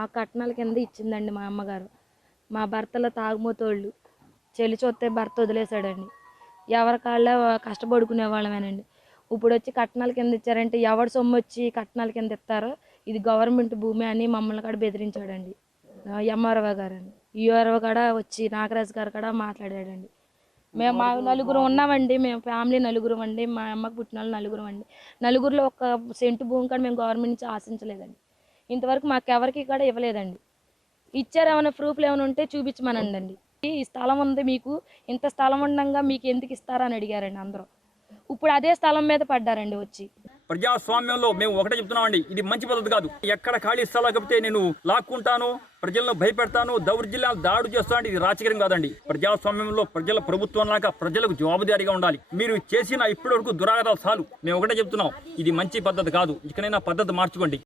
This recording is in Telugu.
ఆ కట్నాల కింద ఇచ్చిందండి మా అమ్మగారు. మా భర్తలో తాగుమోతోళ్ళు. చెల్లి చూస్తే భర్త వదిలేశాడండి. ఎవరి కాళ్ళ కష్టపడుకునే వాళ్ళమేనండి. ఇప్పుడు వచ్చి కట్నాల కింద ఇచ్చారంటే ఎవరి సొమ్ము వచ్చి కట్నాల కింద ఇస్తారో ఇది గవర్నమెంట్ భూమి అని మమ్మల్ని కూడా బెదిరించాడండి. ఎంఆర్ఓ గారు అండి ఈఆర్ఓ కూడా వచ్చి నాగరాజు గారు కూడా మాట్లాడాడండి. మేము మా నలుగురు ఉన్నామండి. మేము ఫ్యామిలీ నలుగురు అండి. మా అమ్మకి పుట్టిన వాళ్ళు నలుగురు అండి. నలుగురిలో ఒక సెంటు భూమి కూడా మేము గవర్నమెంట్ నుంచి ఆశించలేదండి. ఇంతవరకు మాకు ఎవరికి కూడా ఇవ్వలేదండి. ఇచ్చారు ఏమైనా ప్రూఫ్లు ఏమైనా ఉంటే చూపించమనండి ఈ స్థలం ఉంది మీకు ఇంత స్థలం ఉండగా మీకు ఎందుకు ఇస్తారని అడిగారండి అందరూ. ఇప్పుడు అదే స్థలం మీద పడ్డారండి వచ్చి. ప్రజాస్వామ్యంలో మేము ఒకటే చెప్తున్నామండి ఇది మంచి పద్ధతి కాదు. ఎక్కడ ఖాళీ స్థలాలు కాకపోతే నేను లాక్కుంటాను ప్రజలను భయపెడతాను దౌర్జన్యాలు దాడు చేస్తాను ఇది రాజకీయం కాదండి. ప్రజాస్వామ్యంలో ప్రజల ప్రభుత్వం లాగా ప్రజలకు జవాబుదారీగా ఉండాలి. మీరు చేసిన ఇప్పటి వరకు దురాగతాలు చాలు. మేము ఒకటే చెప్తున్నాం ఇది మంచి పద్ధతి కాదు. ఇకనైనా పద్ధతి మార్చుకోండి.